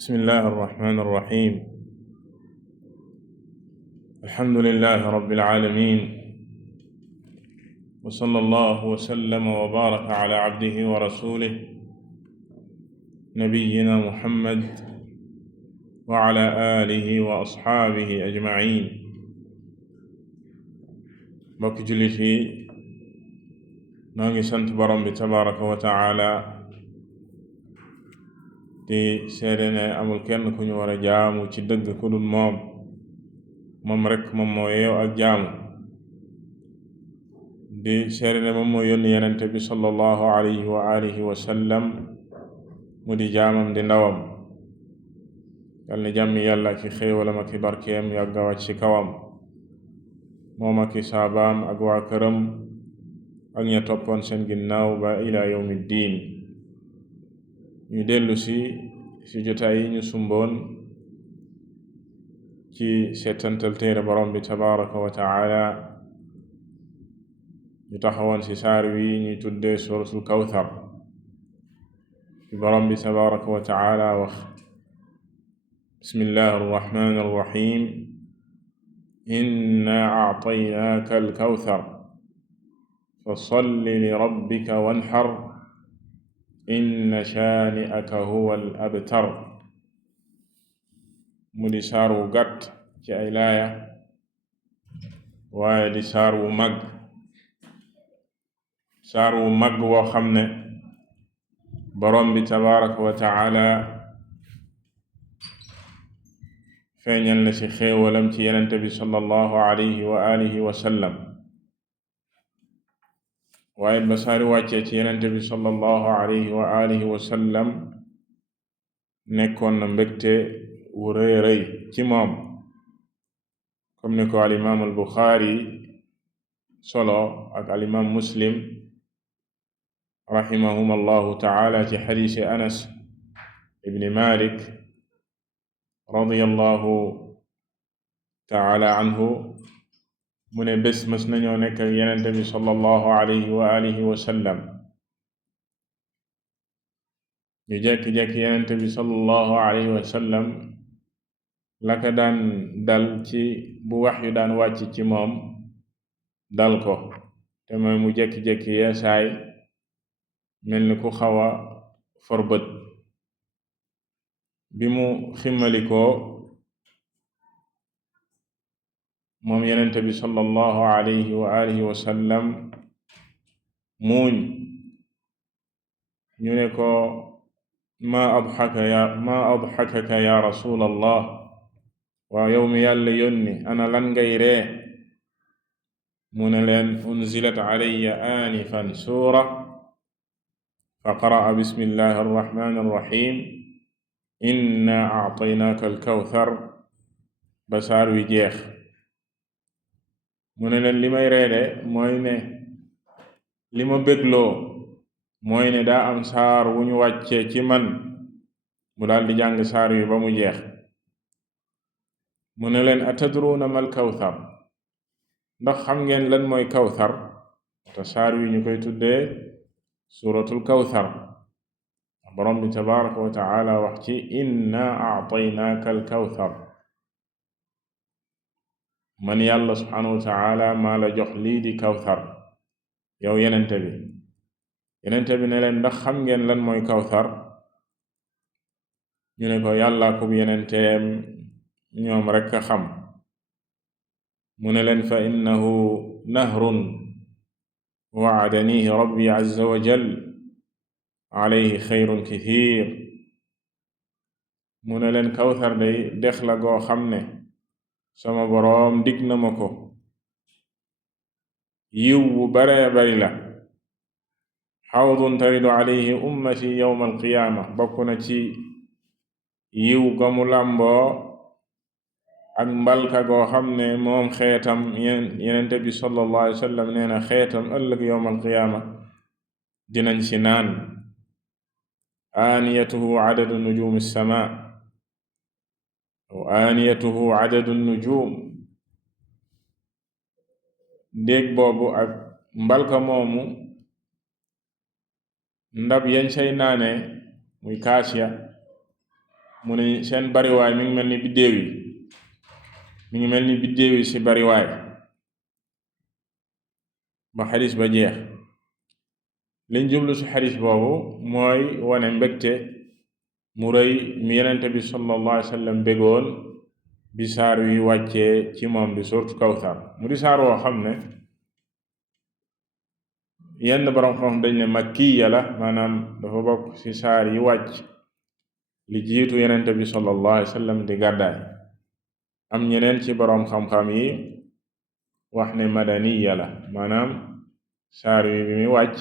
بسم الله الرحمن الرحيم. الحمد لله رب العالمين، وصلى الله وسلم وبارك على عبده ورسوله نبينا محمد وعلى آله وأصحابه أجمعين. mbokk jullit yi, noo ngi sant borom bi tabaraka wa taala di seede ne amul kenn ku ñu war a jaamu ci dëgg ku dul moom rekk moom moo yeew ak jaamu. di seede ne moom moo yónni yenente bi sallallahu alayhi wa alihi wa sallam mu di jaamam di ndawam. yal na jàmmi yàlla ki xéewalam ak barkeem yàgga wàcc ci kawam, moom ak saabaam ak waa këram ak ña toppoon seen ginnaaw ba ila yawmi diin. ñu dellu si jotaay yi ñu sumboon ci seetantal téere borom bi tabaraka wa taala. ñu taxawoon ci saar wi ñuy tuddee suratul kawthar. borom bi tabaraka wa taala wax: bismillahi arrahmani arrahim, inna a'taynaaka alkawthar fa salli li rabbika wanhar inna shaani'aka huwa al abtar. mu di saar wu gàtt ci ay laaya, waaye di saar wu mag woo xam ne borom bi tabaraka wa taala feeñal na ci xéewalam ci yenente bi sallallahu alayhi wa alihi wa sallam. waaye ba saari wàccee ci yenente bi sallallahu alayhi wa alihi wa sallam nekkoon na mbégte wu rëy rëy ci moom, comme ni ko alimaam al buxaari solo ak alimaam muslim rahimahum allahu taala ci xadiisi anas ibni malik radiyallahu taala anhu mu ne bés mës nañoo nekk ak yenente bi sallallahu alayhi wa alihi wa sallam. ñu jekki-jekki yenente bi sallallahu alayhi wa sallam laka daan dal ci bu wax yu daan wàcc ci moom dal ko, te mooy mu jekki-jekki yeesaay mel ni ku xawa forbët. bi mu ximmalikoo moom yenente bi sallallahu alayhi wa alihi wa sallam muuñ. ñu ne ko ma adxakaka ya rasul allah, waaw yow mi yàlla yónni ana lan ngay ree? mu ne leen unzilat alayya aanifan suura fa qara'a bismillahi arrahmani arrahim inna a'taynaaka alkawthar ba saar wi jeex. mu ne leen li may reede mooy ne li ma bégloo mooy ne daa am saar wu ñu wàccee ci man, mu daal di jàng saar wi ba mu jeex. mu ne leen atadruuna mal kawthar, ndax xam ngeen lan mooy kawthar? te saar wi ñu koy tuddee suratul kawthar. borom bi tabaraka wa taala wax ci inna a'taynaaka alkawthar, man yàlla subhanahu wa taala maa la jox lii di kawthar yow yenente bi ne leen ndax xam ngeen lan mooy kawthar? ñu ne ko yàlla ko yenenteem ñoom rekk a xam. mu ne leen fa innahu nahrun wa'adanihi rabbi azza wa jal alayhi xayrun kathir. mu ne leen kawthar day dex la goo xam ne sama boroom dig na ma ko, yiw bu baree bari la. xawdun taridu alayhi ummati yawma alqiyaama, bokk na ci yiw gamu làmboo ak mbalka goo xam ne moom xeetam yenente bi sallallahu alayhi wa sallam nee na xeetam ëllëg yawma alqiyaama dinañ ci naan. aaniyatuhu adadu nujum as-samaa aaniyatuhu adadu nujum. déeg boobu ak mbalka moomu ndab yañ say naane muy kaas ya mu ne seen bariwaay mi ngi mel ni biddéew yi mi ngi mel ni biddéew yi ci bariwaay ba xadis ba jeex. liñ jublu ci xadis boobu mooy wane mbégte mu rëy mi yenente bi sallallahu alayhi wa sallam bégoon bi saar wi wàccee ci moom di suuratu Kawsar mu di saar woo xam ne yenn borom xam dañ ne makkiya la, maanaam dafa bokk ci saar yi wàcc li jiitu yenente bi sallallahu alayhi wa sallam di gàddaay. am ñeneen ci borom xam-xam yi wax ne madaniya la, maanaam saar wi bi mi wàcc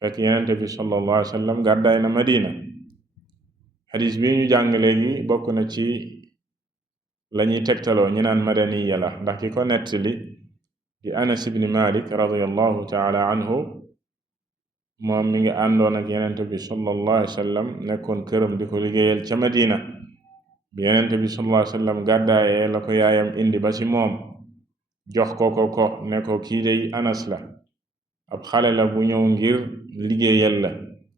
fekk yenente bi sallallahu alayhi wa sallam gàddaay na Madina. xadis bi ñu jàng léegi bokk na ci lañuy tegtaloo ñi naan madaniya la, ndax ki ko nettali di Anas ibn Malik radiyallahu taala anhu moom mi ngi àndoon ak yenente bi sallallahu alayhi wa sallam nekkoon këram di ko liggéeyal ca Madina. bi yenente bi sallallahu alayhi wa sallam gàddaayee la ko yaayam indi ba ci moom jox ko ne ko kii day Anas la, ab xale la bu ñëw ngir liggéeyal la.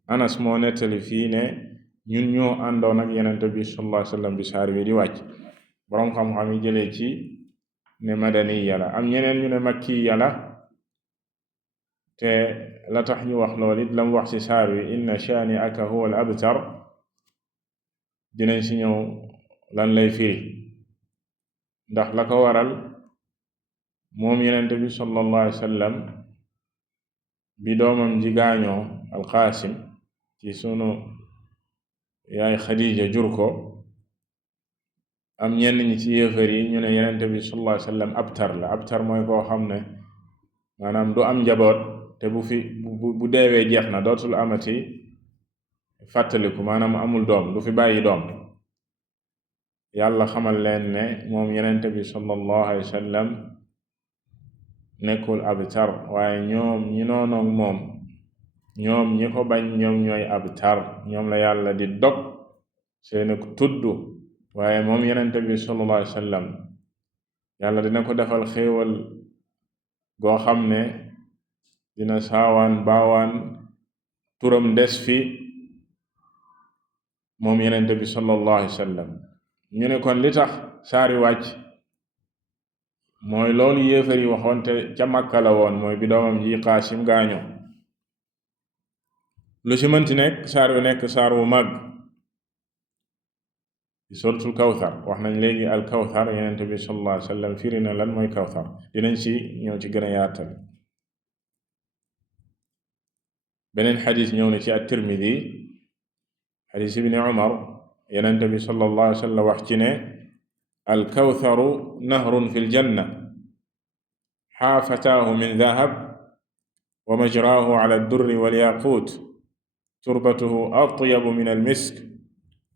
Anas moo nettali fii ne ñun ñoo àndoon ak yenente bi sallallahu alayhi wa sallam bi saar wi di wàcc. boroom xam-xam yi jëlee ci ne madaniya la. am ñeneen ñu ne makkiya la, te la tax ñu wax loolu it lam wax ci saar wi inna shaani'aka huwa al abtar dinañ ci ñëw lan lay firi, ndax la ko waral moom yenente bi sallallahu alayhi wa sallam bi doomam ji gaañoo alqaasim ci sunu yaay Xadiija jur ko, am ñenn ñi ci yéefar yi ñu ne yenente bi sallallahu alayhi wa sallam abtar la. abtar mooy koo xam ne maanaam du am njaboot te bu deewee jeex na, dootul amati fàttaliku, maanaam amul doom, du fi bàyyi doom. yàlla xamal leen ne moom yenente bi sallallahu alayhi wa sallam nekkul abtar, waaye ñoom ñi noonoog moom, ñoom ñi ko bañ, ñoom ñooy abtar, ñoom la yàlla di dog seeni tudd. waaye moom yenente bi sallallahu alayhi wa sallam yàlla dina ko defal xéewal goo xam ne dina saawaan baawaan turam des fi moom yenente bi sallallahu alayhi wa sallam. ñu ne kon li tax saari wàcc mooy loolu yéefar yi waxoon te ca Makka la woon, mooy bi doomam ji Qaasim gaañu. lu ci mënti nekk saar wi nekk saar wu mag di suratul Kawsar. wax nañ léegi al Kawsar, yenente bi sallallahu alayhi wa sallam firi na lan mooy Kawsar, dinañ ci ñëw ci gën a yaatal. beneen xadis ñëw na ci at-Tirmidi, xadis ibni Umar, yenente bi sallallahu alayhi wa sallam wax ci ne al kawtharu nahrun fi ljanna xaafataahu min dahab wa majraahu ala durri walyaqut turbatuhu atyabu min almisk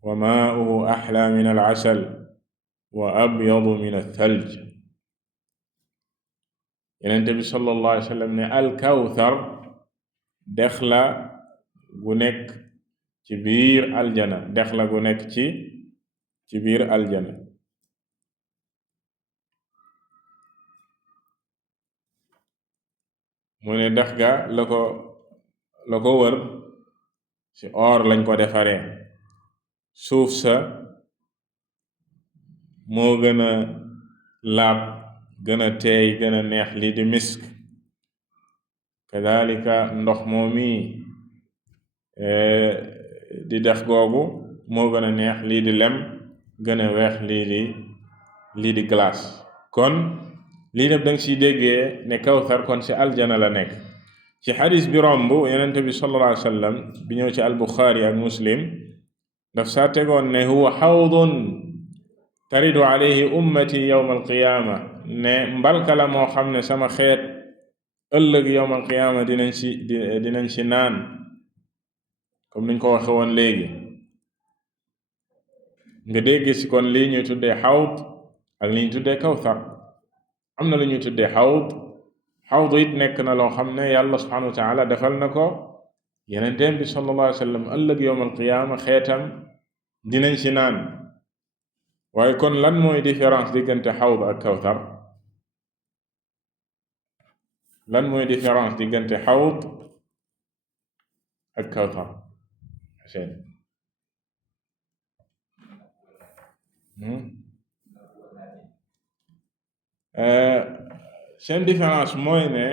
wa maauhu axlaa min alcasal wa abyadu min althalj. yenente bi sallallahu alayhi wa sallam ne al kawthar dex la gu nekk ci biir aljana, dex la gu nekk ci biir aljana. mu ne dex ga la ko wër ci or lañ ko defaree. suuf sa moo gën a laab, gën a teey, gën a neex lii di misk. kadalika ndox moomi di dex googu moo gën a neex lii di lem, gën a weex lii di glace. kon lii nag danga ciy déggee ne kawsar kon ci aljana la nekk. ci xadis bi romb yenente bi sallallahu alayhi wa sallam bi ñëw ci albuxaari ak muslim daf saa tegoon ne huwa xawdun taridu alayhi ummati yawma alqiyaama, ne mbalka la moo xam ne sama xeet ëllëg yawma alqiyaama dinañ ci naan, comme niñ ko waxe woon léegi. nga dégg ci kon lii ñuy tuddee xawd ak li ñuy tuddee kawsar. am na lu ñuy tuddee xawd it nekk na loo xam ne yàlla subhanahu wa taala defal na ko yenenteen bi sallallahu alayhi wa sallam ëllëg yawm alqiyaama xeetam dinañ ci naan. waaye kon lan mooy différence diggante xawd ak kawsar? lan mooy différence diggante xawd ak kawsar? seen différence mooy ne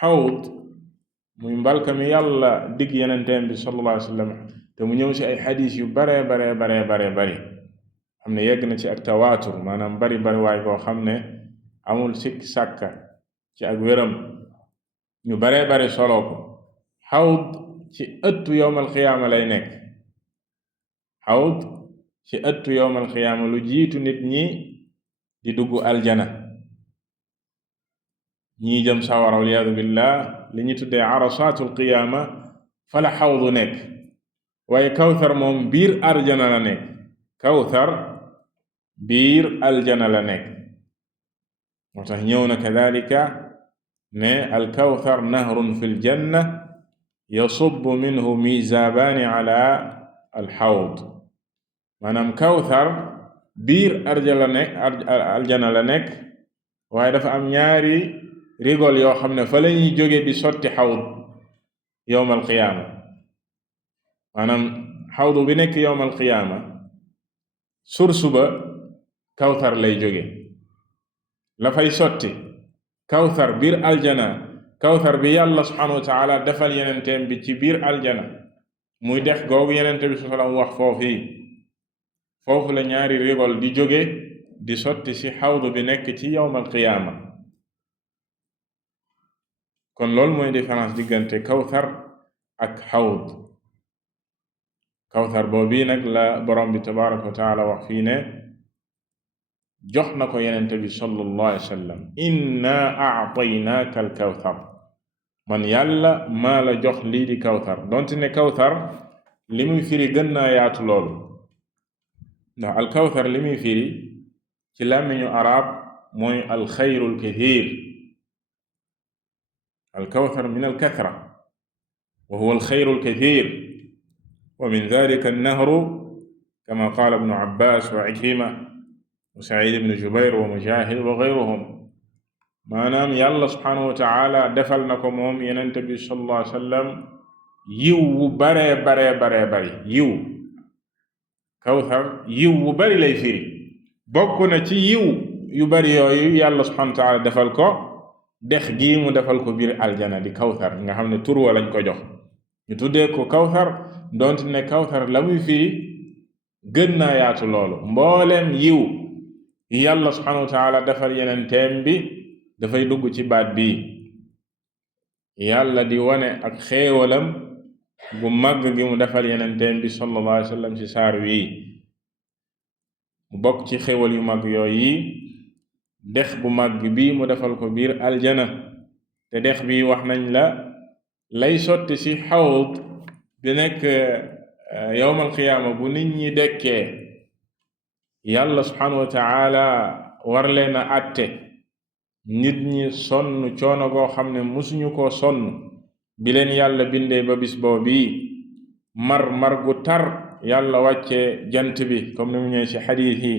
xawd muy mbalka mi yàlla digg yenenteen bi sallallahu alayhi wa sallam te mu ñëw ci ay xadiis yu bare bari xam ne yegg na ci ak tawaatur maanaam bari waay koo xam ne amul sikk sàkka ci ak wéram ñu bare solo ko xawd ci ëttu yowmal xiyaama lay nekk xawd ci ëttu yowmal xiyaama lu jiitu nit ñi di dugg aljana ñii jëm sawara waliyaadu billah li ñu tuddee arasaatul qiyaama fa la xawdu nekk waaye kawthar moom biir aljana la nekk kawthar biir aljana la nekk moo tax ñëw na kadalika ne alkawthar nahrun fi ljanna yasubbu minhu mizabaani ala alxawd maanaam kawthar biir aljana la nekk waaye dafa am ñaari rigol yoo xam ne fa lañuy jóge di sotti xawd yowmal qiyaama maanaam xawdu bi nekk yowmal qiyaama sursuba kawthar lay jóge la fay sotti kawthar biir aljana kawthar bi yàlla subhanahu wa taala defal yenenteem bi ci biir aljana muy dex googu yenente bi sallam wax foofu la ñaari rigol di jóge di sotti ci xawdu bi nekk ci yowmal qiyaama kon loolu mooy différence diggante kawthar ak xawd kawthar boobu nag la borom bi tabaraka wa taala wax fii ne jox na ko yenente bi sallallahu alayhi wa sallam inna a'taynaaka al kawthar man yàlla maa la jox lii di kawthar donte ne kawthar li muy firi gën naa yaatu loolu ndax al kawthar li muy firi ci làmmiñu arab mooy al xayrul kathir al kawthar min al kathra wa huwa al xayrul kathir wa min dhalika an-nahru kama qaala ibnu abbas wa ikrima wa sa'id ibnu jubair wa mujahid wa ghayruhum maanaam yàlla subhanahu wa taala defal na ko moom yenente bi sallallahu alayhi wa sallam yiw wu bare bari yiw kawthar yiw wu bari lay firi bokk na ci yiw yu bari yooyu yàlla subhanahu wa taala defal ko dex gii mu defal ko biir aljana di kawthar nga xam ne tur wa lañ ko jox ñu tuddee ko kawthar donte ne kawthar la muy firi gën naa yaatu loolu mbooleem yiw yàlla subhanahu wa taala defal yenenteem bi dafay dugg ci baat bii yàlla di wane ak xéewalam bu màgg gi mu defal yenenteem bi sallallahu alayhi wa sallam ci saar wii mu bokk ci xéewal yu màgg yooyu dex bu màgg bii mu defal ko biir aljana te dex bi wax nañ la lay sotti ci xawd bi nekk yowmal qiyaama bu nit ñi dekkee yàlla subhanahu wa taala war leen a àtte nit ñi sonn coono goo xam ne musuñu koo sonn bi leen yàlla bindee ba bis boobii mar gu tar yàlla wàcce jant bi comme ni mu ñëwee ci xadiis yi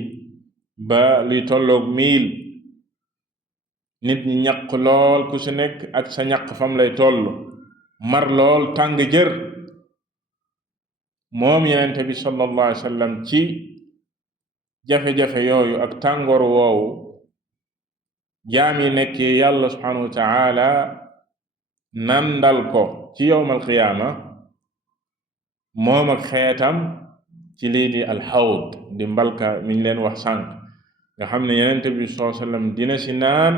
ba luy tolloog 1000 nit ñi ñaq lool ku ci nekk ak sa ñaq fam lay toll mar lool tàng jër moom yenente bi sallallahu alayhi wa sallam ci jafe-jafe yooyu ak tàngoor woowu jaam yi nekkee yàlla subhanahu wa taala nandal ko ci yowmal qiyaama moom ak xeetam ci lii di alxawd di mbalka miñ leen wax sànq nga xam ne yenente bi sallallahu alayhi wa sallam dina ci naan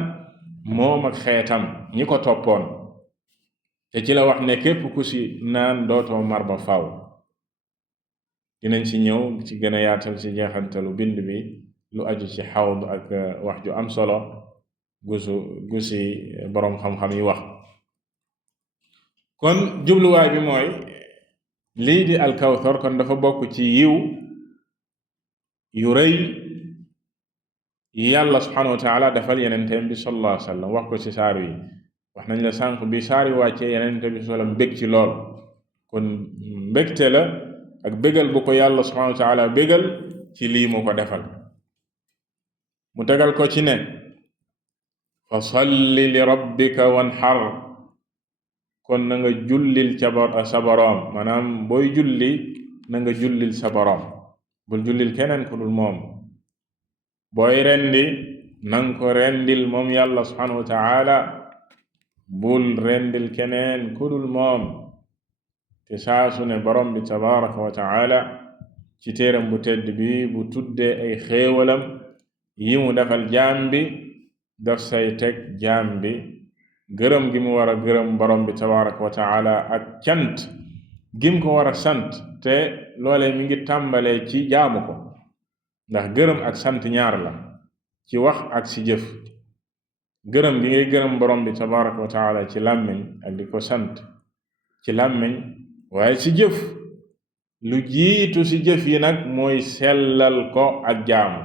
moom ak xeetam ñi ko toppoon te ci la wax ne képp ku ci naan dootoo mar ba faw dinañ ci ñëw ci gën a yaatal ci jeexantalu bind bi lu aju ci xawd ak wax ju am solo gu ci boroom xam-xam yi wax kon jubluwaay bi mooy lii di alkawthar kon dafa bokk ci yiw yu rëy yi yàlla subhanahu wa taala defal yenenteem bi sallallahu alayhi wa sallam wax ko ci saar yi wax nañ la sànq bi saar yi wàccee yenente bi sallam bég ci lool kon mbégte la ak bégal bu ko yàlla subhanahu wa taala bégal ci lii mu ko defal mu tegal ko ci ne fa salli li rabbika wanhar kon na nga jullil sa boroom maanaam booy julli na nga jullil sa boroom bul jullil keneen ku dul moom. booy rendi nang ko rendil moom yàlla subhanahu wa taala, bul rendil keneen ku dul moom. te saasu ne borom bi tabaraka wa taala ci téeram bu tedd bi bu tuddee ay xéewalam yi mu defal jaam bi daf say teg jaam bi gërëm gi mu war a gërëm borom bi tabaraka wa taala ak cant gim ko war a sant, te loolee mi ngi tàmbalee ci jaamu ko, ndax gërëm ak sant ñaar la, ci wax ak ci jëf. gërëm gi ngay gërëm borom bi tabaraka wa taala ci làmmiñ ak di ko sant ci làmmiñ, waaye ci jëf lu jiitu ci jëf yi nag mooy sellal ko ak jaamu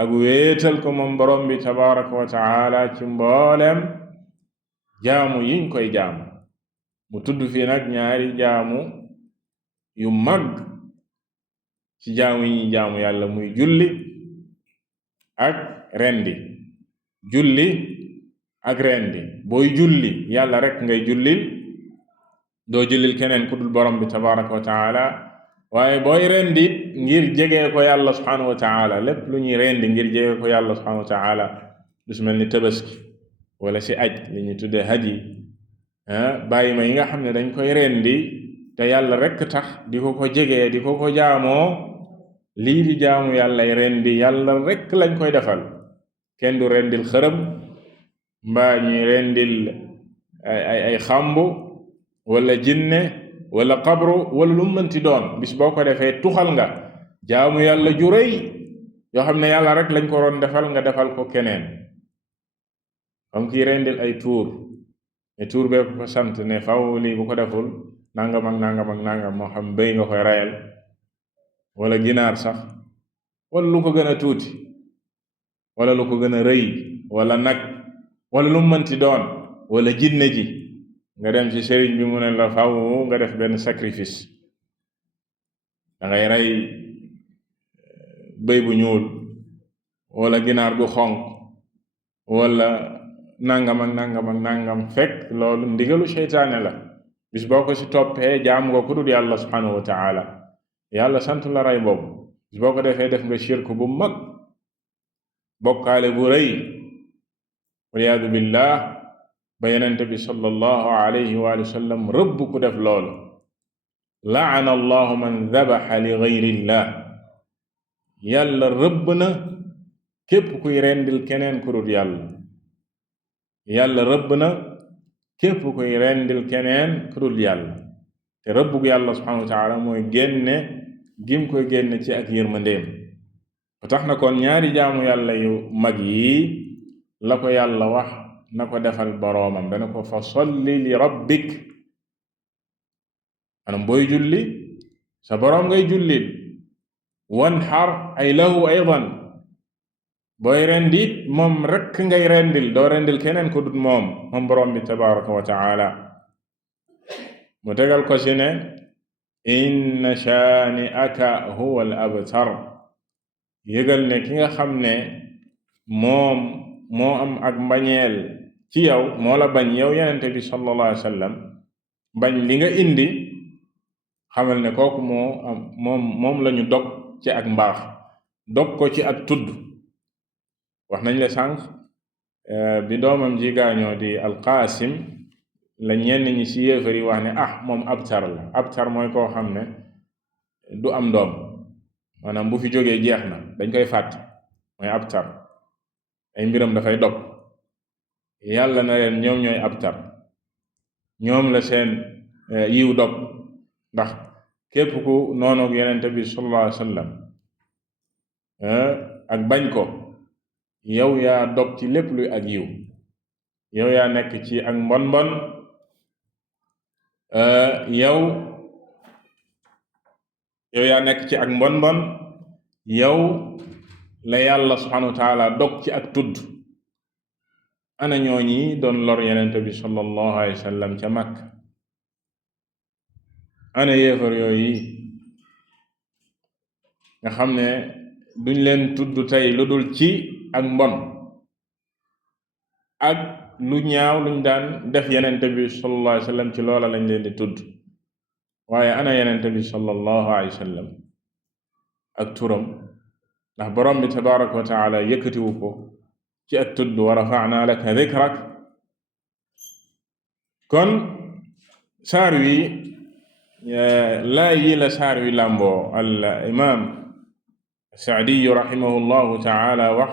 ak wéetal ko moom borom bi tabaraka wa taala ci mbooleem jaamu yiñ koy jaamu. mu tudd fii nag ñaari jaamu yu mag ci jaamu yi ñuy jaamu yàlla, muy julli ak rendi. julli ak rendi, booy julli yàlla rek ngay jullil, doo jullil keneen ku dul borom bi tabaraka wa taala. waaye booy rendi ngir jegee ko yàlla subhanahu wa taala, lépp lu ñuy rendi ngir jegee ko yàlla subhanahu wa taala, lu su mel ni tabaski wala si aj li ñu tuddee hadi, bàyyi ma yi nga xam ne dañ koy rendi te yàlla rekk tax, di ko ko jegee, di ko ko jaamoo, lii di jaamu yàllay rendi yàlla rekk lañ koy defal. kenn du rendil xërëm, mbaa ñuy rendil ay xambu wala jinne wala qabru wala lu mënti doon. bis boo ko defee tuxal nga jaamu yàlla ju rëy yoo xam ne yàlla rek lañ ko doon defal, nga defal ko keneen. am kii rendil ay tuur, ne tuur bee ko sant ne faw lii bu ko deful nangam ak nangam ak nangam, moo xam béy nga koy rayal wala ginaar sax, wala lu ko gën a tuuti wala lu ko gën a rëy, wala nag, wala lu mënti doon, wala jinne ji. nga dem ci sëriñ bi mu ne la faw nga def benn sacrifice, da ngay rey béy bu ñuul wala ginaar gu xonq wala nangam ak nangam ak nangam, fekk loolu ndigalu seytaane la. bis boo ko ci toppee jaam nga ku dul yàlla subhanahu wa taala. yàlla sant la rey boobu, bis boo ko defee def nga shirk bu mag, bokkaale bu rëy, waliyaadu billah. ba yenente bi sallallahu alayhi wa sallam rëbb ku def loolu. laana allahu man dabaxa li gayrillah, yàlla rëbb na képp kuy rendil keneen ku dul yàlla. yàlla rëbb na képp kuy rendil keneen ku dul yàlla. te rëbbug yàlla subhanahu wa taala mooy génne gim koy génne ci ak yërmandeem. ba tax na kon ñaari jaamu yàlla yu mag yi la ko yàlla wax na ko defal boroomam, dana ko fa solli li rabbik. anam booy julli sa boroom ngay jullil. wanxar ay lahu aydan, booy rendit moom rekk ngay rendil, doo rendil keneen ko dut moom boroom bi tabaraka wa taala. mu tegal ko si ne inna shaani'aka huwa al abtar, yëgal ne ki nga xam ne moom moo am ak mbañeel ci yow, moo la bañ yow yenente bi sallallahu alayhi wa sallam, bañ li nga indi, xamal ne kooku moom lañu dog ci ak mbaax, dog ko ci ak tudd. wax nañ la sànq bi doomam ji gaañoo di alqaasim, la ñenn ñi ci yéefar yi wax ne moom abtar la. abtar mooy koo xam ne du am doom, maanaam bu fi jógee jeex na, dañ koy fàtte, mooy abtar, ay mbiram dafay dog. yàlla na leen ñoom ñooy abtar, ñoom la seen yiw dog, ndax képp ku noonoog yenente bi sallallahu alayhi wa sallam ak bañ ko, yow yaa dog ci lépp luy ak yiw, yow yaa nekk ci ak mbon mbon, yow yaa nekk ci ak mbon mbon, yow la yàlla subhanahu wa taala dog ci ak tudd. ana ñooñi doon lor yenente bi sallallahu alayhi wa sallam ca Makka? ana yéefar yooyu nga xam ne duñ leen tudd tey lu dul ci ak mbon ak lu ñaaw luñ daan def yenente bi sallallahu alayhi wa sallam, ci loola lañ leen di tudd. waaye ana yenente bi sallallahu alayhi wa sallam? ak turam ndax borom bi tabaraka wa taala yëkkatiwu ko ci ak tudd wa rafa'na laka dhikrak. kon saar wi laa yi la saar wi làmboo. al imam Saadiyu rahimahu llahu taala wax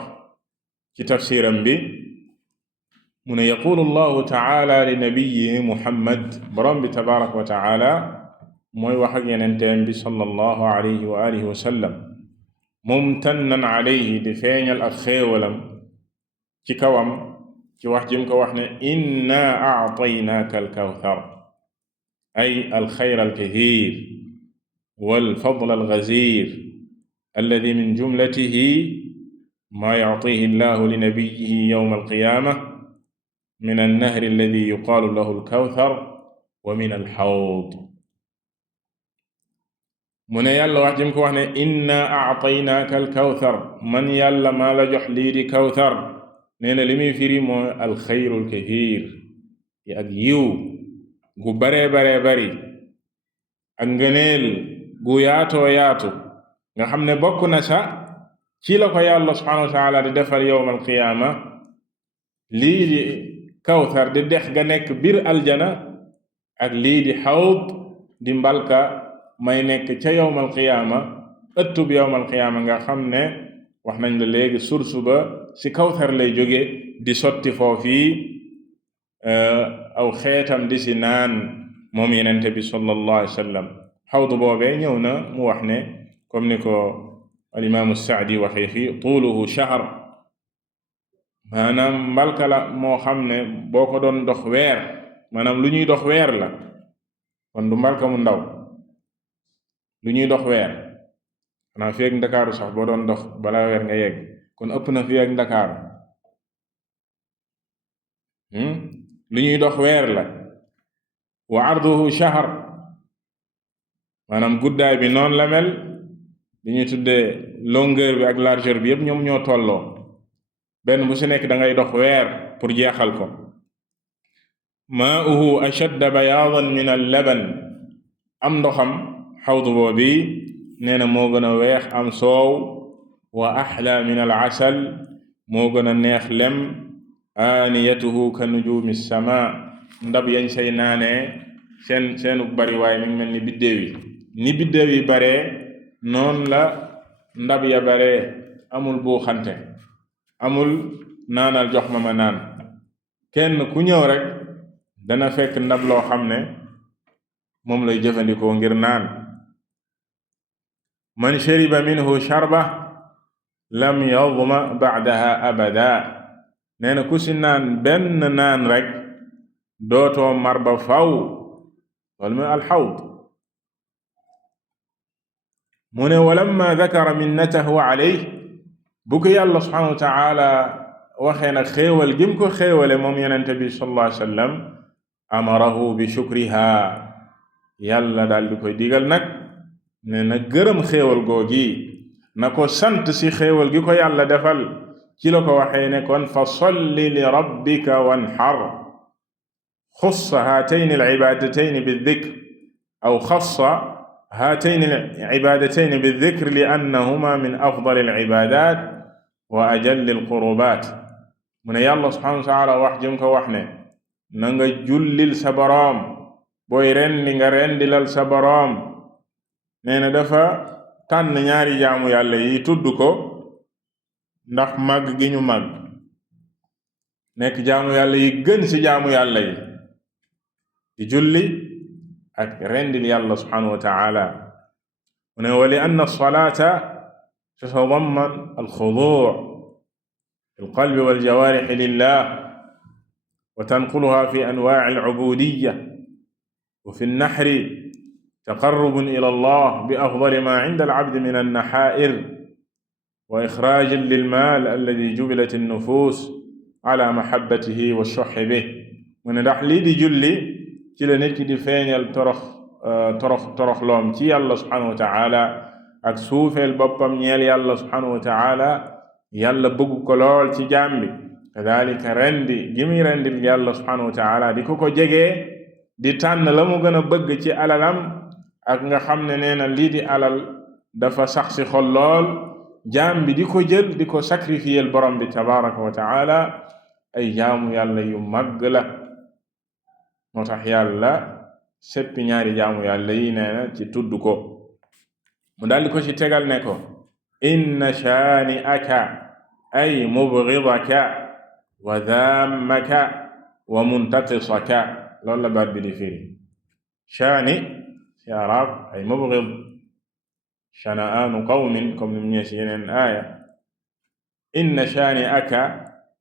ci tafsiram bi mu ne yaqulu llahu taala li nabiyihi Muhammad, borom bi tabaraka wa taala mooy wax ak yenenteen bi sallallahu alayhi wa alihi wa sallam, mumtannan alayhi di feeñal ak xéewalam ci kawam ci wax jim ko wax ne inna a'taynaaka alkawthar ay alxayr alkathir walfadl alghazir alladi min jumlatihi ma yu'tihi allahu li nabiyyihi yawma alqiyamah min annahri alladi yuqaalu lahu alkawthar wa min alxawd. mu ne yàlla wax jim ko wax ne inna a'taynaaka alkawthar, man yàlla maa la jox lii di kawthar. nee na li muy firi mooy alxayrul kathir, yi ak yiw gu baree bari ak ngëneel gu yaatoo yaatu nga xam ne bokk na sa ci la ko yàlla subhanahu wa taala di defal yowmal qiyaama lii di kawthar di dex ga nekk biir aljana ak lii di xawd di mbalka may nekk ca yowmal qiyaama, ëttub yowmal qiyaama nga xam ne wax nañ la léegi source ba ci kawthar lay jóge di sotti foofii aw xeetam di si naan moom yenente bi sallallahu alayhi wa sallam. xawd boobee ñëw na mu wax ne comme ni ko alimaamu Saadi waxee fii tuuluhu shahr, maanaam mbalka la moo xam ne boo ko doon dox weer, maanaam lu ñuy dox weer la, kon du mbalka mu ndaw, lu ñuy dox weer. xanaa fi ak Ndakaaru sax boo doon dox balaa weer nga yegg, kon ëpp na fi ak Ndakaaru. lu ñuy dox weer la. wa arduhu shahr, maanaam guddaay bi noonu la mel, li ñuy tuddee longueur bi ak largeur bi yépp ñoom ñoo tolloo, benn bu ci nekk da ngay dox weer pour jeexal ko. maa'uhu ashadda bayaadan min al-laban, am ndoxam xawd boobi nee na moo gën a weex am soow. wa axla min al-asal, moo gën a neex lem. aaniyatuhu ka nujuumi sama, ndab yañ say naanee seenu bari waaye mi ngi mel ni biddéew yi, ni biddéew yi baree noonu la ndab ya baree, amul buuxante, amul naanal jox ma naan. kenn ku ñëw rek dana fekk ndab loo xam ne moom lay jëfandikoo ngir naan. man shariba minhu sharba lam yadma ba'daha abada, nee na ku si naan benn naan rek dootoo mar ba faw. loolu mooy alxawd. mu ne walamma dakara minnatahu alayhi, bu ko yàlla subhanahu wa taala waxee nag xéewal gim ko xéewale moom yenente bi sallallahu alayhi wa sallam, amarahu bi shukriha, yàlla daal di koy digal nag ne na gërëm xéewal googi, na ko sant si xéewal gi ko yàlla defal. ci la ko waxee ne kon fa solli li rabbika wanhar, xussa haatayni al-ibaadatayn bi-dikr aw xassa haatayni al-ibaadatayn bi-dikr li annahuma min afdali al-ibaadaat wa ajalli al-qurubaat. mu ne yàlla subhaanahu wa taala wax jëm ko wax ne na nga jullil sa boroom, booy rendi nga rendilal sa boroom. nee na dafa tànn ñaari jaamu yàlla yi tudd ko ndax màgg gi ñu màgg, nekk jaamu yàlla yi gën ci jaamu yàlla yi, di julli ak rendil yàlla subhanahu wa taala. mu ne wa li anna as-salaata tatadamman al-xuduu' fi al-qalbi wal-jawaarih lillah wa tanquluha fi anwaa'i al-'ubuudiyya wa fi an-nahri taqarrubun ila Allah bi afdali ma 'inda al-'abdi min an-nahaa'ir wa ixraajin lilmaal alladi jubilat an-nufuus ala mahabbatihi wa shuhhi bihi. mu ne ndax lii di julli ci la nit ki di feeñal toroxloom ci yàlla subhanahu wa taala ak suufeel boppam ñeel yàlla subhanahu wa taala. yàlla bëgg ko lool ci jaam bi. kadalika rendi gi muy rendil yàlla subhanahu wa taala di ko jegee, di tànn la mu gën a bëgg ci alalam, ak nga xam ne nee na lii di alal dafa sax ci xol lool jaam bi di ko jël di ko sacrifier borom bi tabaraka wa taala ay jaamu yàlla yu màgg la. moo tax yàlla seppi ñaari jaamu yàlla yi nee na ci tudd ko mu daldi ko ci tegal ne ko inna shaani aka ay mubghidaka wa dhammaka wa muntaqisaka loolu la baat bi di firi. shaani ci arab ay mubghid shana'aanu qawmin comme ni mu ñëwee ci yeneen aaya. inna shaani aka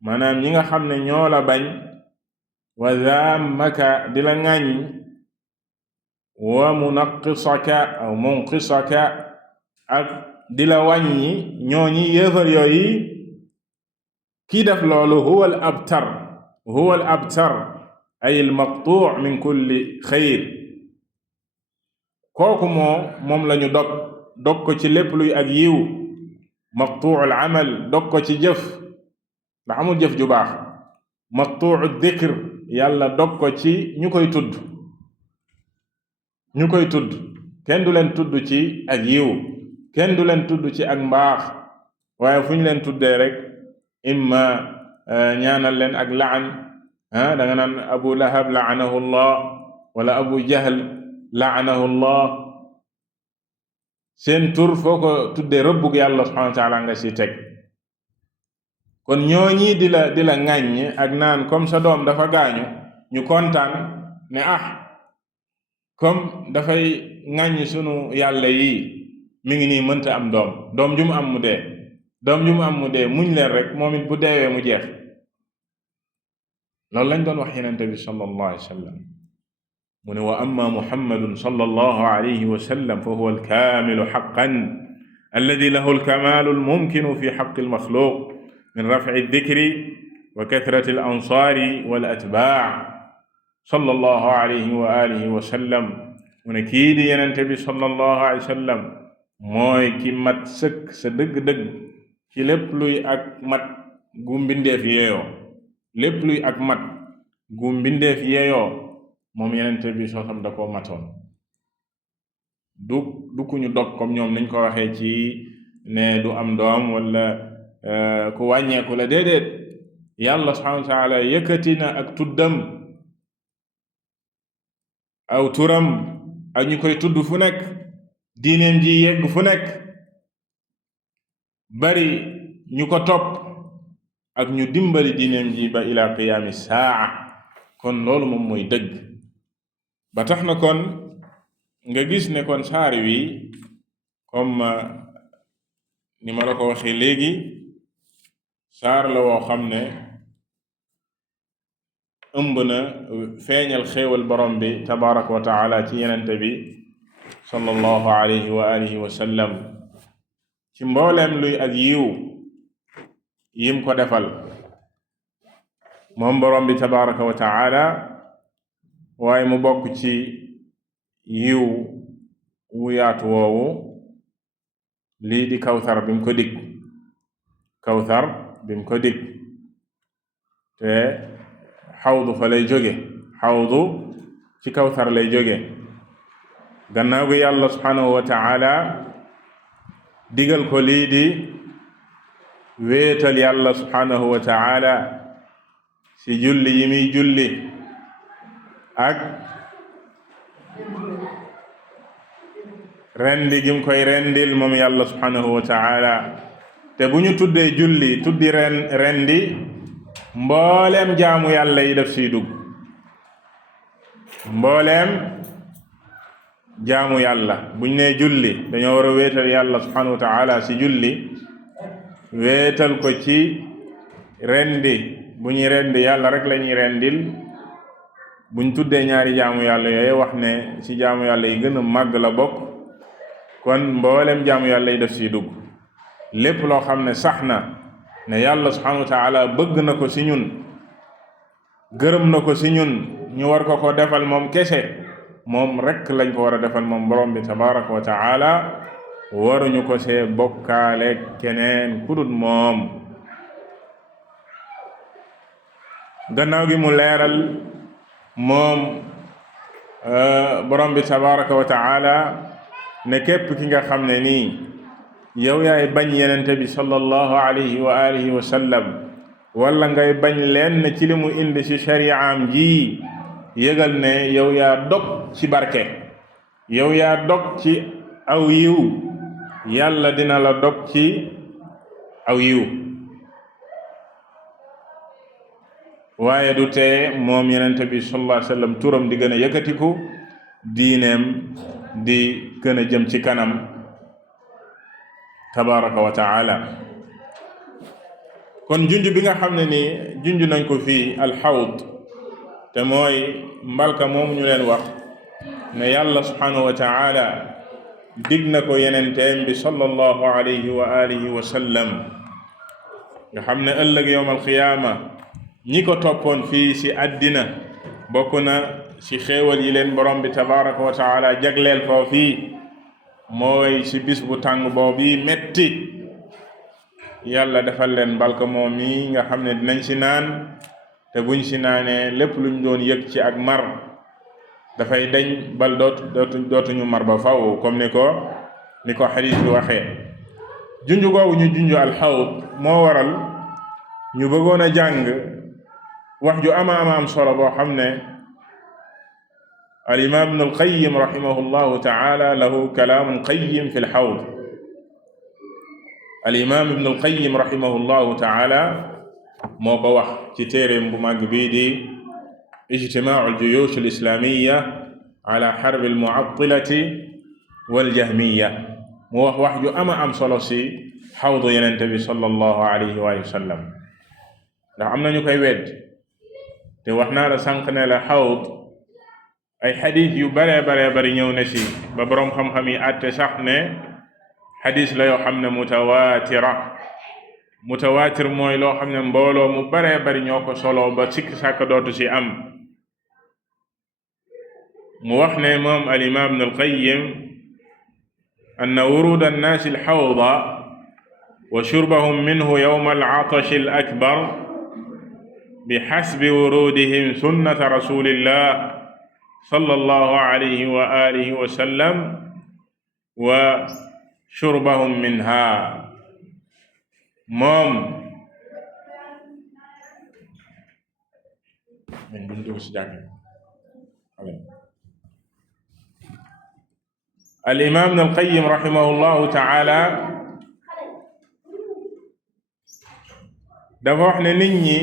maanaam ñi nga xam ne ñoo la bañ wa dhammaka di la ŋàññ wa munaqisaka aw munqisaka ak di la wàññi ñooñi yéefar yooyu kii def loolu huwa al abtar ay al maqtu' min kulli xayr kooku moom lañu dog ko ci lépp luy ak yiw. maqtu' al amal dog ko ci jëf ndax amul jëf ju baax. maqtu' al dhikr yàlla dog ko ci ñu koy tudd kenn du leen tudd ci ak yiw kenn du leen tudd ci ak mbaax waaye fu ñu leen tuddee rek imma ñaanal leen ak laan da nga naan abu lahab laanahu llah wala abu jahl laanahu llah seen tur foo ko tuddee rëbbug yàlla subhanahu wa taala nga ci teg. kon ñooñi di la ŋàññ ak naan comme sa doom dafa gaañu ñu kontaan ne comme dafay ŋàññ sunu yàlla yi mi ngi nii mënta am doom ju mu am mu dee muñ leen rek moom it bu deewee mu jeex. loolu lañ doon wax yenente bi sallallahu alayhi wa sallam mu ne wa amma muhammadun sallallahu alayhi wa sallam fa huwa alkaamilu haqqan alladi lahu alkamaalu almumkinu fi haqqi almaxluq min raf'i aldikri wa kathrati alansaari wal atbaa sallallahu alayhi wa alihi wa sallam mu ne kii di yenente bi sallallahu alayhi wa sallam mooy ki mat sëkk sa dëgg-dëgg ci lépp luy ak mat gu mbindeef yeeyoo lépp luy ak mat gu mbindeef yeeyoo moom yenente bi soosam da koo matoon. du ku ñu dog comme ñoom niñ ko waxee ci ne du am doom wala ku wàññeeku la déedéet. yàlla subhanahu wa taala yëkkati na ak tuddam aw turam ak ñu koy tudd fu nekk diineem ji yegg fu nekk bari ñu ko topp ak ñu dimbali diineem ji ba ila qiyaami saa. kon loolu moom mooy dëgg. ba tax na kon nga gis ne kon saar wi comme ni ma la ko waxee léegi saar la woo xam ne ëmb na feeñal xéewal borom bi tabaraka wa taala ci yenente bi sallallahu alayhi wa alihi wa sallam ci mbooleem luy ak yiw yim ko defal moom borom bi tabaraka wa taala waaye mu bokk ci yiw wu yaatu woowu lii di kawsar bi mu ko dig te xawdu fa lay jóge xawdu ci kawsar lay jóge gannaaw gi yàlla subhanahu wa taala digal ko lii di wéetal yàlla subhanahu wa taala ci julli yi muy julli ak rendi gim koy rendil moom yàlla subhanahu wa taala te bu ñu tuddee julli tuddi rendi mbooleem jaamu yàlla yi def siy dugg mbooleem jaamu yàlla buñ nee julli dañoo war a wéetal yàlla subhanahu wa taala ci julli wéetal ko ci rendi bu ñuy rendi yàlla rek lañuy rendil buñ tuddee ñaari jaamu yàlla yooyu wax ne ci jaamu yàlla yi gën a màgg la bokk kon mboolem jaamu yàlla yi def siy dugg lépp loo xam ne sax na ne yàlla subhanahu wa taala bëgg na ko ci ñun gërëm na ko ci ñun ñu war ko defal moom kese moom rek lañ ko war a defal moom borom bi tabaraka wa taala waruñu ko see bokkaale keneen ku dul moom. gannaaw gi mu leeral moom borom bi tabaraka wa taala ne képp ki nga xam ne nii yow yaay bañ yenente bi sallallahu alayhi wa alihi wa sallam wala ngay bañ leen ci li mu indi ci shari'am ji yëgal ne yow yaa dog ci barke, yow yaa dog ci aw yiw, yàlla dina la dog ci aw yiw. waaye du tee moom yenente bi sallallahu alayhi wa sallam turam di gën a yëkkatiku, diineem di gën a jëm ci kanam tabaraka wa taala. kon junj bi nga xam ne ni junj nañ ko fii alxawd te mooy mbalka moom ñu leen wax ne yàlla subhanahu wa taala dig na ko yenenteem bi sallallahu alayhi wa alihi wa sallam, nga xam ne ëllëg yowm alqiyaama ñi ko toppoon fii ci àddina bokk na ci xéewal yi leen borom bi tabaraka wa taala jagleel foo fii mooy ci bis bu tàng boobu metti yàlla defal leen mbalka moom mi nga xam ne dinañ ci naan, te buñ ci naanee lépp luñ doon yëg ci ak mar dafay dañ bal dootuñu mar ba faw, comme ni ko xadiis bi waxee. junj googu ñu junj alxawd moo waral ñu bëggoon a jàng wax ju ama am solo boo xam ne al-imaam ibn al-Qayyim rahimahullahu taala lahu kalaamun qayyim fi al-hawd. al-imaam ibn al-Qayyim rahimahullahu taala moo ko wax ci téereem bu màgg bii di ijtimaau al-juyuush al-islaamiyya ala harbi al-mu'attilati wal-jahmiyya. mu wax ju ama am solo si xawdu yenente bi sallallahu alayhi wa sallam, ndax am nañu koy wedd te wax naa la sànq ne la xawd ay xadis yu bare bari ñëw na si ba boroom xam-xam yi àtte sax ne xadis la yoo xam ne mutawaatir mooy loo xam ne mbooloo mu bare bari ñoo ko solo ba sikk sàkk dootu si am. mu wax ne moom al imam ibn al qayyim anna wurud annaasi al xawda wa shurbahum minhu yawma al atash al akbar bi xasbi wurudihim sunnata rasulillah sallallahu alayhi wa alihi wa sallam wa shurbahum minha. moom al imam ibn al qayyim rahimahullahu taala dafa wax ne nit ñi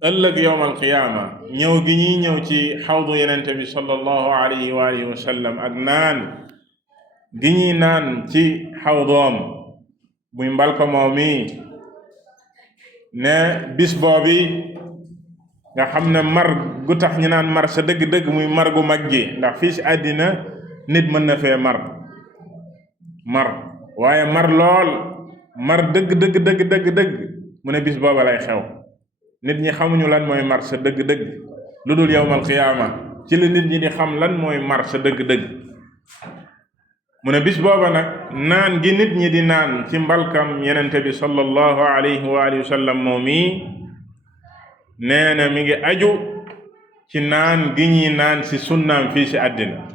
ëllëg yowm alqiyaama ñëw gi ñuy ñëw ci xawdu yenente bi sallallahu alayhi wa alihi wa sallam ak naan gi ñuy naan ci xawdoom muy mbalka moom mi ne bis boobi nga xam ne mar gu tax ñu naan mar sa dëgg-dëgg muy mar gu mag gi, ndax fii ci àddina nit mën na fee mar waaye mar lool mar dëgg mu ne bis booba lay xew. nit ñi xamuñu lan mooy mar sa dëgg-dëgg lu dul yawmal qiyaama ci la nit ñi di xam lan mooy mar sa dëgg-dëgg. mu ne bis booba nag naan gi nit ñi di naan ci mbalkam yenente bi sallallahu alayhi wa alihi wa sallam moom mi nee na mi ngi aju ci naan gi ñi naan ci sunnaam fii ci àddina.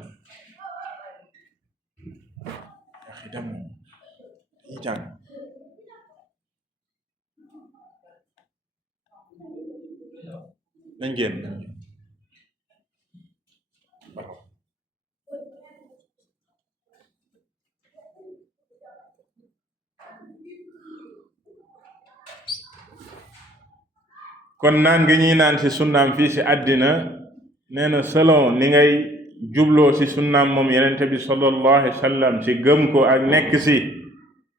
nañ génn kon naan gi ñuy naan ci sunnaam fii ci àddina nee na selon ni ngay jubloo ci sunnaam moom yenente bi sallallahu alayhi wa sallam ci gëm ko ak nekk ci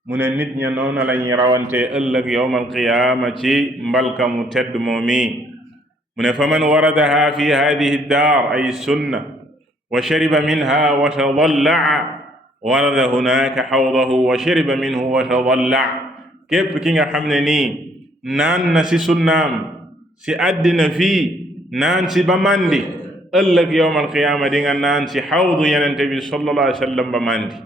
mu ne nit ña noonu lañuy rawante ëllëg yawmal qiyaama ci mbalka mu tedd moomi. mu ne fa man waradaha fi hadihi daar ay sunna wa shariba minha wa tadallaa warada hunaka xawdahu wa shariba minhu wa tadallaa. képp ki nga xam ne nii naan na ci sunnaam ci àddina fii naan ci ba màndi ëllëg yawmal qiyaama di nga naan ci xawdu yenente bi sallallahu alayhi wa sallam ba màndi.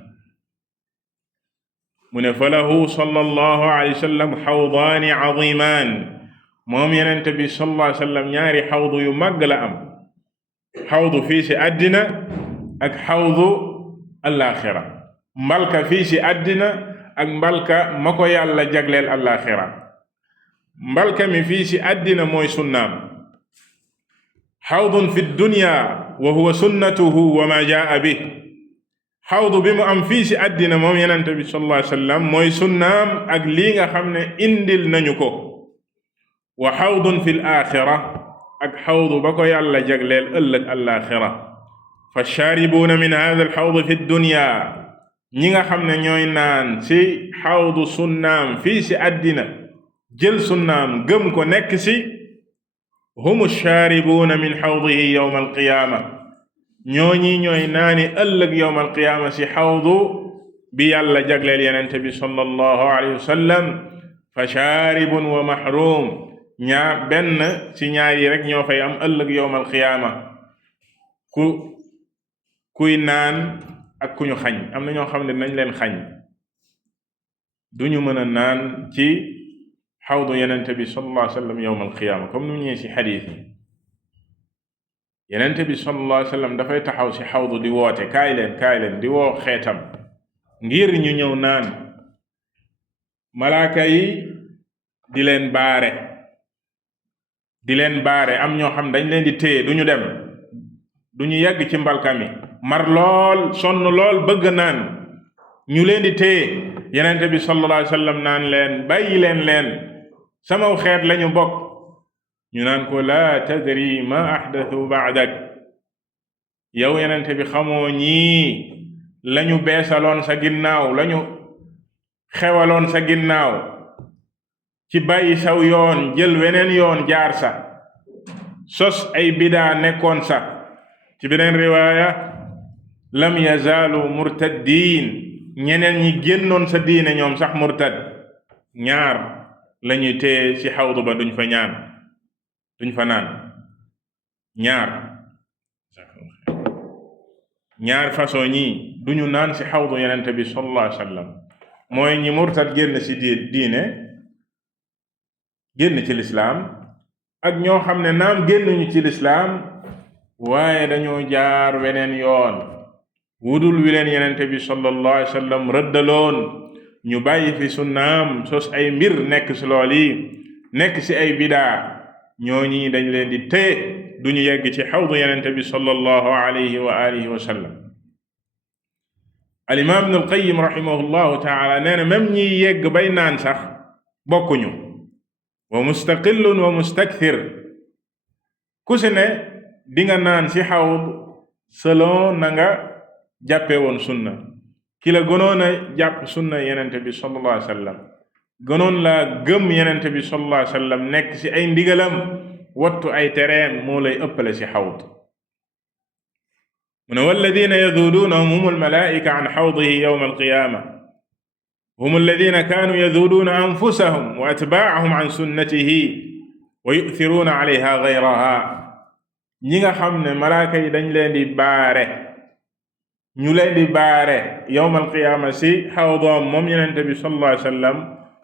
mu ne fa lahu sallallahu alayhi wa sallam xawdaani azimaan. moom yenente bi sallallahu alayhi wa sallam ñaari xawdu yu màgg la am, xawdu fii ci àddina ak xawdu alaaxira. mbalka fii si àddina ak mbalka ma ko yàlla jagleel àllaaxira. mbalka mi fii si àddina mooy sunnaam, xawdun fi dunya wa huwa sunnatuhu wa ma jaa bi. xawdu bi mu am fii si àddina moom yenente bi sallallahu alayhi wa sallam mooy sunnaam ak lii nga xam ne indil nañu ko. wa xawdun fi l axira ak xawdu ba ko yàlla jagleel ëllëg àllaaxira. fa shaaribuuna min hada al xawd fi dunya, ñi nga xam ne ñooy naan si xawdu sunnaam fii si àddina, jël sunnaam gëm ko nekk si, hum shaaribuuna min xawdihi yowma alqiyaama, ñooñi ñooy naani ëllëg yowma alqiyaama si xawdu bi yàlla jagleel yenente bi sallallahu alayhi wa sallam. fa shaaribun wa mahrum, benn si ñaar yi rek ñoo fay am ëllëg yowma alqiyaama, kuy naan ak ku ñu xañ. am na ñoo xam ne nañ leen xañ, duñu mën a naan ci xawdu yenente bi sallallahu alayhi wa sallam yowma alqiyaama, comme nu ñëwee si xadiis yi. yenente bi sallallahu alayhi wa sallam dafay taxaw si xawdu di woote kaay leen di woo xeetam ngir ñu ñëw naan. malaaka yi di leen baare am ñoo xam dañ leen di téye duñu dem, duñu yegg ci mbalka mi, mar lool sonn lool bëgg naan, ñu leen di téye. yenente bi sallallahu alayhi wa sallam naan leen bàyyi leen samaw xeet lañu bokk. ñu naan ko laa tadri ma ahdathu ba'dak, yow yenente bi xamoo ñii lañu beesaloon sa ginnaaw, lañu xewaloon sa ginnaaw ci bàyyi saw yoon jël weneen yoon jaar sa, sos ay bidaa nekkoon sa. ci beneen riwaaya lam yazaalu murtaddiin, ñeneen ñi génnoon sa diine ñoom sax murtad. ñaar lañuy téye ci xawdu ba, duñ fa naan. ñaar façon ñii duñu naan ci xawdu yenente bi sallallahu alayhi wa sallam. mooy ñi murtad génn ci diine, génn ci lislaam, ak ñoo xam ne naam génnuñu ci lislaam waaye dañoo jaar weneen yoon wudul wi leen yenente bi sallallahu alayhi wa sallam rëddaloon. ñu bàyyi fi sunnaam, sos ay mbir nekk ci lool yi, nekk ci ay bidaa. ñooñi dañ leen di téye, duñu yegg ci xawdu yenente bi sallallahu alayhi wa alihi wa sallam. al-imaam ibn al-qayyim rahimahullahu taala nee na même ñiy yegg bay naan sax bokkuñu. wa mustaqillun wa mustakthir, ku si ne di nga naan ci xawd selon na nga jàppe woon sunna. ki la gënoon a jàpp sunna yenente bi sallallahu alayhi wa sallam, gënoon laa gëm yenente bi sallallahu alayhi wa sallam, nekk ci ay ndigalam, wattu ay tereem, moo lay ëppale ci xawd. mu ne walladina yaduuduunahum hum almalaa'ika an xawdihi yawma alqiyaama, hum alladina kaanuu yaduuduuna anfusahum wa atbaa'ahum an sunnatihi wa yu'thiruuna alayha gayraha. ñi nga xam ne malaaka yi dañ leen di baare, ñu leen di baare yawma alqiyaama ci xawdoom moom yenente bi sallallahu alayhi wa sallam,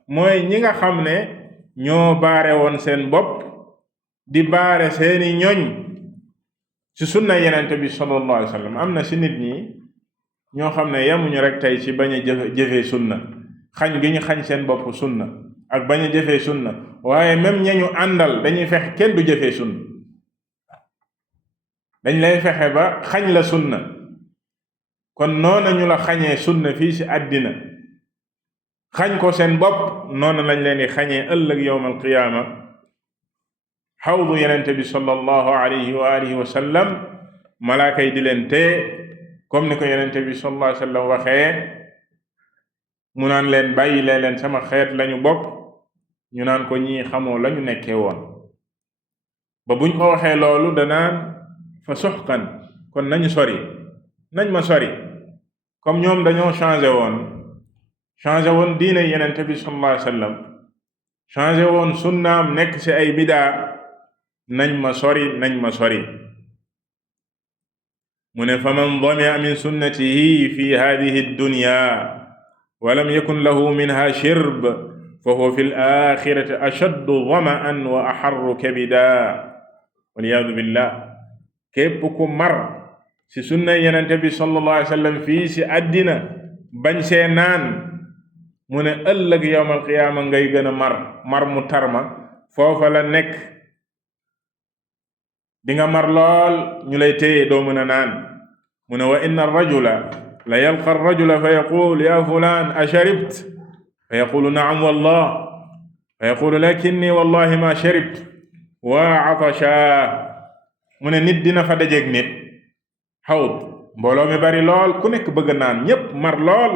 mooy ñi nga xam ne ñoo baare woon seen bopp di baare seeni ñoñ ci sunna yenente bi sallallahu alayhi wa sallam. am na ci nit ñi ñoo xam ne yemuñu rek tey ci bañ a jëfee sunna, xañ gi ñu xañ seen bopp sunna ak bañ a jëfee sunna, waaye même ñañu àndal dañuy fexe kenn du jëfee sunna, dañ lay fexe ba xañ la sunna. kon noona ñu la xañee sunna fii ci àddina, xañ ko seen bopp, noonu lañ leen di xañee ëllëg yawmal qiyaama xawdu yenente bi sallallahu alayhi wa alihi wa sallam. malaaka yi di leen tee comme ni ko yenente bi sallallahu alayhi wa sallam waxee, mu naan leen bàyyi leen sama xeet lañu bokk. ñu naan ko ñii xamoo lañu nekkee woon. ba buñ ko waxee loolu danaan fa suxqan, kon nañ ma sori, comme ñoom dañoo changé woon diine yenente bi sallallahu alayhi wa sallam, changé woon sunnaam, nekk ci ay bidaa, nañ ma sori. mu ne fa man damia min sunnatihi fi hadihi dunya wa lam yakun lahu minha shirb fa huwa fi al-axirati ashaddu dama'an wa axarru kabida. waliyadu billah, képp ku mar ci sunna yenente bi sallallahu alayhi wa sallam fii ci àddina bañ see naan mu ne ëllëg yawmal qiyaama ngay gën a mar mu tarma foofa la nekk di nga mar lool ñu lay téye doo mën a naan mu ne wa inna arrajula la yalqa arrajula fa yaqul ya fulan asharibt fa yaqulu naam wallah fa yaqulu lakinni wallahi ma sharibt wa atasha mu ne nit dina fa dajeeg nit xawd mbooloo mi bari lool ku nekk bëgg naan ñépp mar lool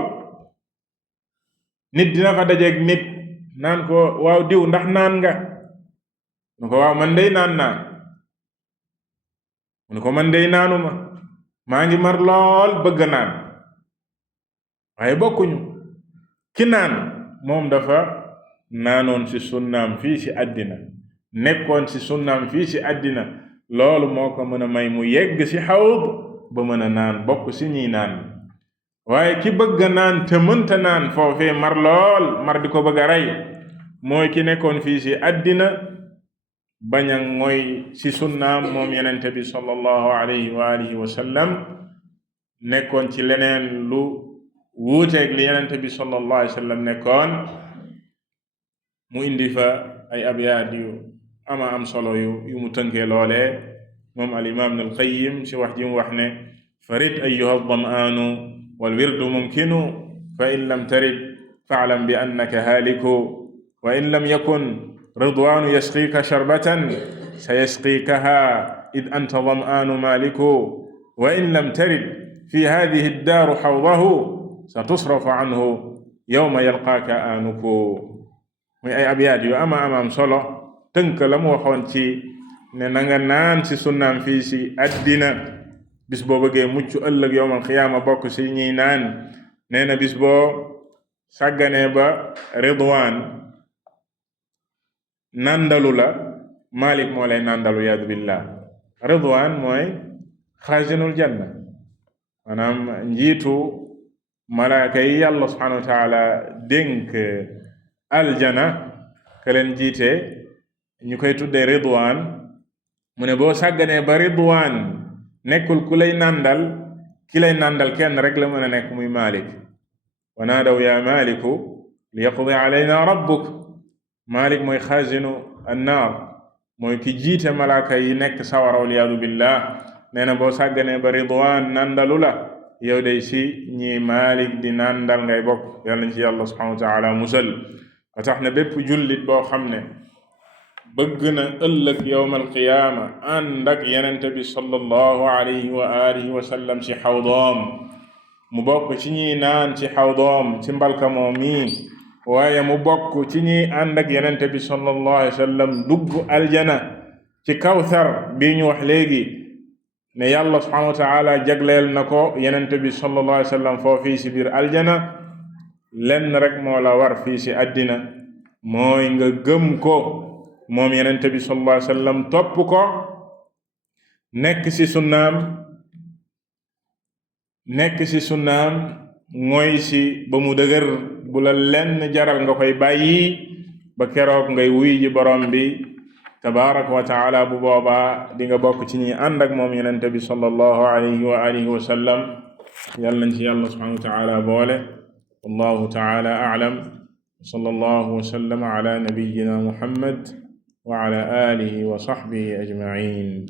nit dina fa dajeeg nit naan ko waaw diw ndax naan nga mu ko waaw man dey naan naa mu ne ko man dey naanuma maa ngi mar lool bëgg naan waaye bokkuñu ki naan moom dafa naanoon ci sunnaam fii ci àddina nekkoon ci sunnaam fii ci àddina loolu moo ko mën a may mu yegg ci xawd ba mën a naan bokk ci ñiy naan waaye ki bëgg naan te mënta naan foofee mar lool mar di ko bëgg a rey mooy ki nekkoon fii ci àddina bañ a mooy ci sunnaam moom yenente bi sallallahu alayhi wa alihi wa sallam nekkoon ci leneen lu wuuteeg li yenente bi sallallahu alayhi wa sallam nekkoon mu indi fa ay abyaat yu ama am solo yu mu tënkee loolee moom al imam ibn al qayyim ci wax ji mu wax ne farid ayyuha damaanu wal wirdu mumkinu fa in lam tarid fa'lam bi annaka haaliku wa in lam yakun ridwaanu yasqiika sharbatan sayasqiikaha id anta damaanu maaliku wa in lam tarid fi haadihi ddaaru xawdahu satusrafu anhu yawma yalqaaka aanuku muy ay abyaat yu ama am solo tënk la mu waxoon ci ne na nga naan ci sunnaam fii ci àddina bis boo bëggee mucc ëllëg yawmal qiyaama bokk ci ñiy naan nee na bis boo sàgganee ba ridwaan nandalu la Malik moo lay nandalu yaadu billah ridwaan mooy xaasinul janna maanaam njiitu malaaka yi yàlla subhanahu wa taala dénk aljana ka leen jiite ñu koy tuddee ridwaan mu ne boo sàgganee ba ridwaan nekkul ku lay nàndal ki lay nàndal kenn rek la mën a nekk muy Malik wa naadaw ya maliku li yaqdi alayna rabbuk Malik mooy xaazinu annaar mooy ki jiite malaaka yi nekk sawara waliyaadu billah nee na boo sàgganee ba ridwaan nàndalu la yow day si ñi Malik di nàndal ngay bokk yàlla nañ ci yàlla subhanahu wa taala musal ba tax na bépp jullit boo xam ne bëgg na ëllëg yawmal qiyaama ànd ak yenente bi sallallahu alayhi wa alihi wa sallam ci xawdoom mu bokk ci ñi naan ci xawdoom ci mbalka moom mi waaye mu bokk ci ñi ànd ak yenente bi sallallahu alayhi wa sallam dugg aljana ci kawsar bii ñu wax léegi ne yàlla subhanahu wa taala jagleel na ko yenente bi sallallahu alayhi wa sallam foofii ci biir aljana lenn rek moo la war fii ci àddina mooy nga gëm ko moom yenente bi sallallahu alayhi wa sallam topp ko nekk ci sunnaam mooy ci ba mu dëgër bu la lenn jaral nga koy bàyyi ba keroog ngay wuy ji borom bi tabaraka wa taala bu boobaa di nga bokk ci ñi ànd ak moom yenente bi sallallahu alayhi wa alihi wa sallam yàlla nañ ci yàlla subhanahu wa taala boole wallahu taala a'lam sallallahu wa sallama ala nabiyyina muhammad wa ala alihi wa sahbihi ajma'in